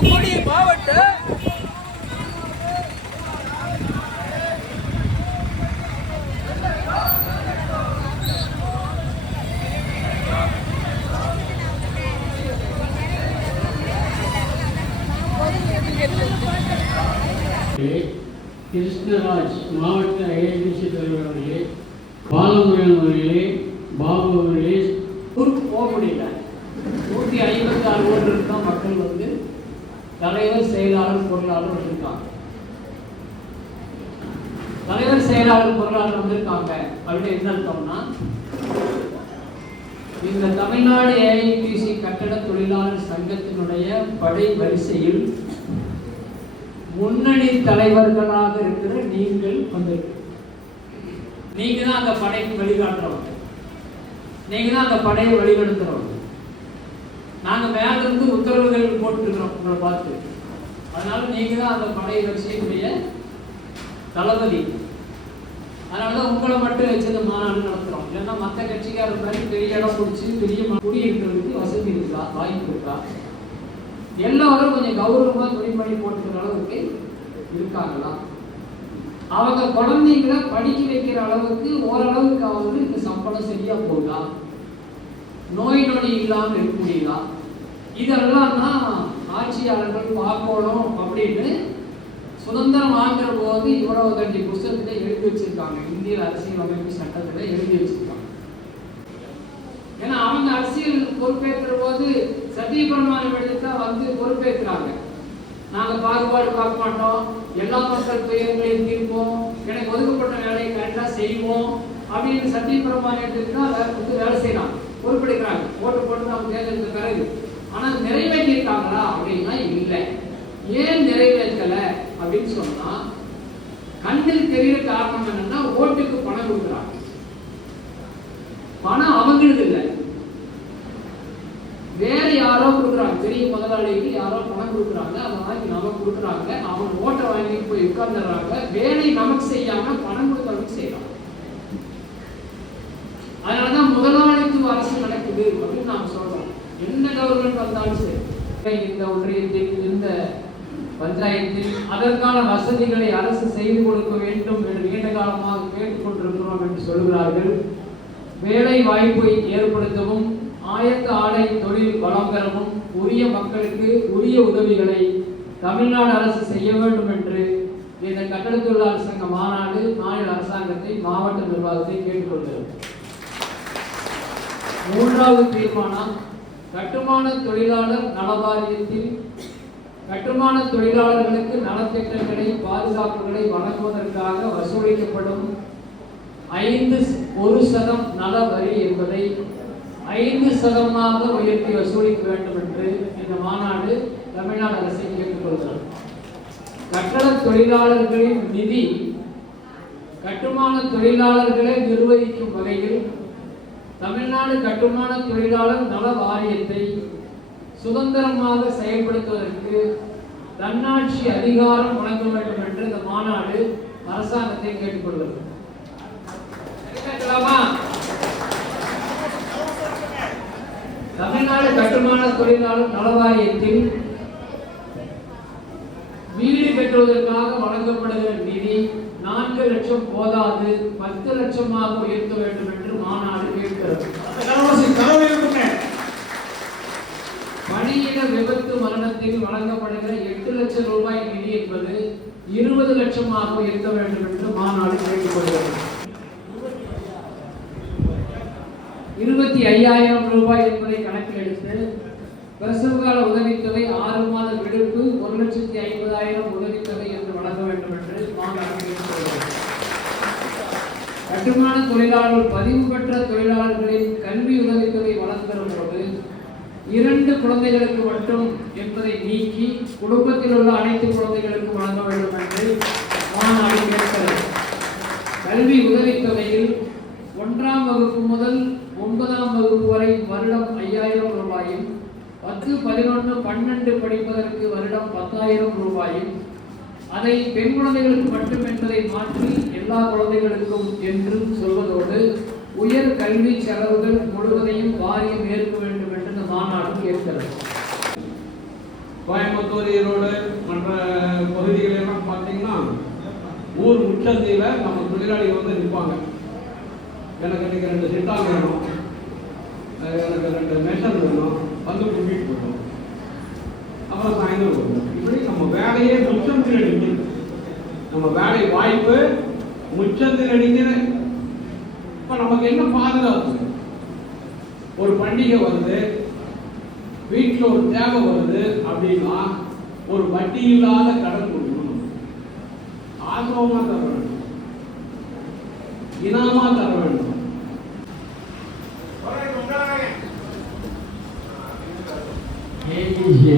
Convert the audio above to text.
தூத்துக்குடி மாவட்ட கிருஷ்ணராஜ் மாவட்ட ஏஐடிசி தலைவர் அவர்களே, பாலமுருகன் அவர்களே, பாபு அவர்களே, ஊருக்கு போக முடியல. 156 ஓட்டு தான் மக்கள் வந்து தலைவர், செயலாளர், பொருளாளர் வந்திருக்காங்க. தலைவர், செயலாளர், பொருளாளர் வந்திருக்காங்க அப்படின்னு என்ன அர்த்தம்னா, இந்த தமிழ்நாடு ஏஐடிசி கட்டட தொழிலாளர் சங்கத்தினுடைய படை வரிசையில் முன்னணி தலைவர்களாக இருக்கிற நீங்கள் வந்திருக்கு. நீங்க தான் அந்த படைக்கு வழிகாட்டுறவங்க, நீங்க தான் அந்த படையை வழிநடத்துறவங்க. நாங்க மேல இருந்து உத்தரவுகள் போட்டுருக்கிறோம் உங்களை பார்த்து. அதனால நீங்க தான் அந்த படை வரிசையினுடைய தளபதி. அதனாலதான் உங்களை மட்டும் வச்சு இந்த மாநாடு நடத்துறோம். இல்லைன்னா மற்ற கட்சிக்காரர் மாதிரி பெரிய இடம் பிடிச்சி பெரிய குடியிருக்கிறதுக்கு வசதி இருக்கா, வாய்ப்பு இருக்கா? எல்லாரும் கொஞ்சம் கௌரவமா துணிமணி போட்டுக்கிற அளவுக்கு இருக்காங்களா? அவங்க குழந்தைங்களை படிக்க வைக்கிற அளவுக்கு ஓரளவுக்கு அவங்க இந்த சம்பளம் சரியா போகுதா? நோய் நொடி இல்லாமல் இருக்க முடியுதா? இதெல்லாம் தான் ஆட்சியாளர்கள் பார்க்கணும் அப்படின்னு சுதந்திரம் வாங்குற போது இவ்வளவு தண்டி புத்தகத்துல எழுதி வச்சிருக்காங்க. இந்திய அரசியல் அமைப்பு சட்டத்துல எழுதி வச்சிருக்காங்க. ஏன்னா அவங்க அரசியல் பொறுப்பேற்கிற போது சத்தியபிரமாணம் எடுத்துட்டா வந்து பொறுப்பேற்கிறாங்க. நாங்க பாகுபாடு பார்க்க மாட்டோம், எல்லா மக்கள் துயரங்களையும் தீர்ப்போம், எனக்கு ஒதுக்கப்பட்ட வேலையை கரெக்டா செய்வோம் அப்படின்னு சத்தியபிரமாணம் எடுத்துக்கிட்டா வேலை செய்யலாம், பொறுப்பெடுக்கிறாங்க. ஓட்டு போட்டு அவங்க தேர்ந்தெடுத்த பிறகு. ஆனா நிறைவேற்றிருக்காங்களா அப்படின்னா இல்லை. ஏன் நிறைவேற்றல அப்படின்னு சொன்னா, கண்ணில் தெரிகிற காரணம் என்னன்னா, ஓட்டுக்கு பணம் கொடுக்குறாங்க. பணம் அவங்களுக்கு இல்லை, வேற யாரோ கொடுக்குறாங்க. பெரிய முதலாளிக்கு யாரோ பணம் கொடுக்குறாங்க, அதை வாங்கி நமக்கு கொடுக்குறாங்க. அவங்க ஓட்டை வாங்கி போய் உட்கார்ந்துடுறாங்க. வேலை நமக்கு செய்யாம பணம் கொடுத்தவங்க செய்யறாங்க. அதனாலதான் முதலாளித்துவ அரசு நடக்குது அப்படின்னு நாம சொல்றோம். என்ன கவர்மெண்ட் வந்தாலும் சரி, இந்த ஒன்றியத்தில், இந்த பஞ்சாயத்தில் அதற்கான வசதிகளை அரசு செய்து கொடுக்க வேண்டும் என்று நீண்ட காலமாக கேட்டுக்கொண்டிருக்கிறோம் என்று சொல்கிறார்கள். வேலை வாய்ப்பை ஏற்படுத்தவும், ஆயத்த ஆடை தொழில் வளம் பெறவும், உரிய மக்களுக்கு உரிய உதவிகளை தமிழ்நாடு அரசு செய்ய வேண்டும் என்று இந்த கட்டட தொழிலாளர் சங்க மாநாடு மாநில அரசாங்கத்தை, மாவட்ட நிர்வாகத்தை கேட்டுக்கொள்கிறது. மூன்றாவது தீர்மானம், கட்டுமான தொழிலாளர் நல வாரியத்தில் கட்டுமான தொழிலாளர்களுக்கு நலத்திட்டங்களை, பாதுகாப்புகளை வழங்குவதற்காக வசூலிக்கப்படும் 5% நல வரி என்பதை 5% உயர்த்தி வசூலிக்க வேண்டும் என்று இந்த மாநாடு தமிழ்நாடு அரசை கேட்டுக்கொள்கிறது. கட்டட தொழிலாளர்களின் நிதி கட்டுமான தொழிலாளர்களை நிர்வகிக்கும் வகையில் தமிழ்நாடு கட்டுமான தொழிலாளர் நல வாரியத்தை சுதந்திரமாக செயல்படுத்துவதற்கு தன்னாட்சி அதிகாரம் வழங்க வேண்டும் என்று இந்த மாநாடு அரசாங்கத்தை கேட்டுக்கொள்கிறது. தமிழ்நாடு கட்டுமான தொழிலாளர் நல வாரியத்தில் வீடு கட்டுவதற்காக வழங்கப்படுகிற நிதி 4 லட்சம் போதாது, 10 லட்சமாக உயர்த்த வேண்டும் என்று மாநாடு கேட்கிறது. பணியிட விபத்து மரணத்தில் வழங்கப்படுகிற 8 லட்சம் ரூபாய் நிதி என்பது 20 லட்சமாக உயர்த்த வேண்டும் என்று மாநாடு கேட்டுக்கொள்கிறது. 25,000 ரூபாய் என்பதை கணக்கில் எடுத்து பிரசவகால உதவித்தொகை, 6 மாத விடுப்பு, 1,50,000 உதவித்தொகை என்று வழங்க வேண்டும் என்று மாநாடு கேட்டுக்கொள்கிறது. கட்டுமான தொழிலாளர்கள் பதிவு பெற்ற தொழிலாளர்களின் கல்வி உதவித்தொகை வழங்குகிற போது 2 குழந்தைகளுக்கு மட்டும் என்பதை நீக்கி குடும்பத்தில் உள்ள அனைத்து குழந்தைகளுக்கும் வழங்க வேண்டும் என்று மாநாடு கேட்கிறது. கல்வி உதவித்தொகையில் 1ஆம் வகுப்பு முதல் 9ஆம் வகுப்பு வரை வருடம் 5,000 ரூபாயும், 10, 11, 12 படிப்பதற்கு வருடம் 10,000 ரூபாயும், அதை பெண் குழந்தைகளுக்கு மட்டும் என்பதை மாற்றி எல்லா குழந்தைகளுக்கும் என்று சொல்வதோடு உயர் கல்வி செலவுகள் முழுவதையும் வாரியம் ஏற்க வேண்டும் என்று இந்த மாநாடு கேட்கிறது. கோயம்புத்தூர், ஈரோடு மற்ற பகுதிகளெல்லாம் பார்த்தீங்கன்னா ஊர் முச்சந்தியில் நம்ம தொழிலாளிகள் வந்து நிற்பாங்க. எனக்கு இன்னைக்கு 2 சிட்டால் வேணும், எனக்கு 2 மேஷன் வேணும், வந்து கூட்டிகிட்டு போயிடும். அப்புறம் சாயந்தரம் வரும். இப்படி நம்ம வேலையே முச்சந்தில் அடிக்கிறது. நம்ம வேலை வாய்ப்பு முச்சந்தில் அடிக்கிற. இப்போ நமக்கு என்ன பாதுகாப்பு? ஒரு பண்டிகை வருது, வீட்டில் ஒரு தேவை வருது அப்படின்னா ஒரு வட்டி இல்லாத கடன் கொடுக்கணும், ஆர்வமா தர வேண்டும், இனாமா தர வேண்டும். ABCD